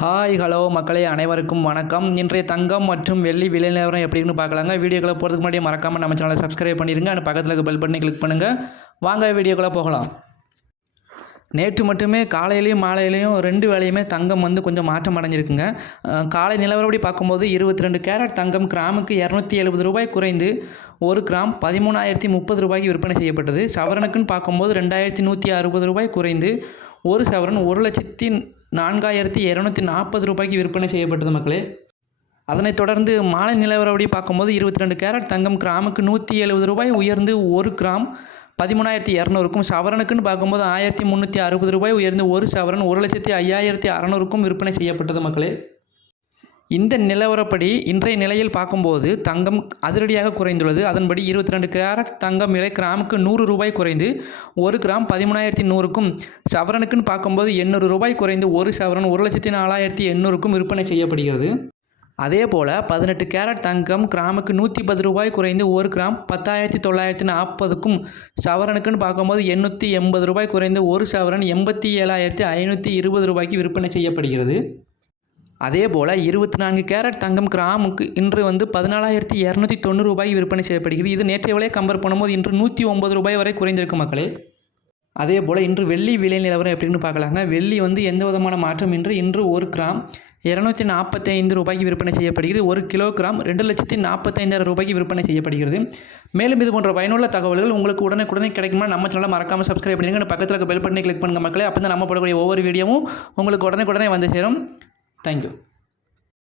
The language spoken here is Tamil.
ஹாய் ஹலோ மக்களே, அனைவருக்கும் வணக்கம். இன்றைய தங்கம் மற்றும் வெள்ளி விலை நிலவரம் எப்படின்னு பார்க்கலாங்க. வீடியோக்குள்ளே போகிறதுக்கு முன்னாடி மறக்காமல் நம்ம சேனலை சப்ஸ்கிரைப் பண்ணிடுங்க. அந்த பக்கத்தில் இருக்க பெல் பட்டனை கிளிக் பண்ணுங்கள். வாங்க வீடியோக்குள்ளே போகலாம். நேற்று மட்டுமே காலையிலையும் மாலையிலையும் 2 வேளையுமே தங்கம் கொஞ்சம் மாற்றம் அடைஞ்சிருக்குங்க. காலை நிலவரப்படி பார்க்கும்போது 22 கேரட் தங்கம் கிராமுக்கு 270 ரூபாய் குறைந்து 1 கிராம் 13,030 ரூபாய்க்கு விற்பனை செய்யப்பட்டது. சவரனுக்குன்னு பார்க்கும்போது 2,160 ரூபாய் குறைந்து 1 சவரன் 1,04,240 ரூபாய்க்கு விற்பனை செய்யப்பட்டது மக்களே. அதனைத் தொடர்ந்து மாலை நிலவரப்படி பார்க்கும்போது 22 கேரட் தங்கம் கிராமுக்கு 170 ரூபாய் உயர்ந்து 1 கிராம் 13,200க்கும், சவரனுக்குன்னு பார்க்கும்போது 1,360 ரூபாய் உயர்ந்து 1 சவரன் 1,05,600க்கும் விற்பனை செய்யப்பட்டது மக்களே. இந்த நிலவரப்படி இன்றைய நிலையில் பார்க்கும்போது தங்கம் அதிரடியாக குறைந்துள்ளது. அதன்படி 22 கேரட் தங்கம் விலை கிராமுக்கு 100 ரூபாய் குறைந்து 1 கிராம் 13,100க்கும், சவரனுக்குன்னு பார்க்கும்போது 800 ரூபாய் குறைந்து 1 சவரன் 1,04,800க்கும் விற்பனை செய்யப்படுகிறது. அதேபோல் 18 கேரட் தங்கம் கிராமுக்கு 110 ரூபாய் குறைந்து 1 கிராம் 10,940க்கும், சவரனுக்குன்னு பார்க்கும்போது 880 ரூபாய் குறைந்து 1 சவரன் 87,520 ரூபாய்க்கு விற்பனை செய்யப்படுகிறது. அதேபோல் 24 கேரட் தங்கம் கிராமுக்கு இன்று 14,290 ரூபாய் விற்பனை செய்யப்படுகிறது. இது நேற்றைய விலையை கம்பேர் பண்ணும்போது இன்று 109 ரூபாய் வரை குறைந்திருக்கும் மக்களே. அதேபோல் இன்று வெள்ளி விலை நிலவரம் எப்படின்னு பார்க்கலாங்க. வெள்ளி எந்த விதமான மாற்றம் இன்று 1 கிராம் 245 ரூபாய்க்கு விற்பனை செய்யப்படுகிறது. 1 கிலோகிராம் 2,45,000 ரூபாய்க்கு விற்பனை செய்யப்படுகிறது. மேலும் இது போன்ற பயனுள்ள தகவல்கள் உங்களுக்கு உடனே கிடைக்குமா நம்ம சேனலை மறக்காமல் சப்ஸ்கிரைப் பண்ணிடுங்க. பக்கத்தில் இருக்க பெல் பட்டனை கிளிக் பண்ணுங்கள் மக்களே. அப்போ தான் நம்ம போடக்கூடிய ஒவ்வொரு வீடியோவும் உங்களுக்கு உடனே வந்து சேரும். Thank you.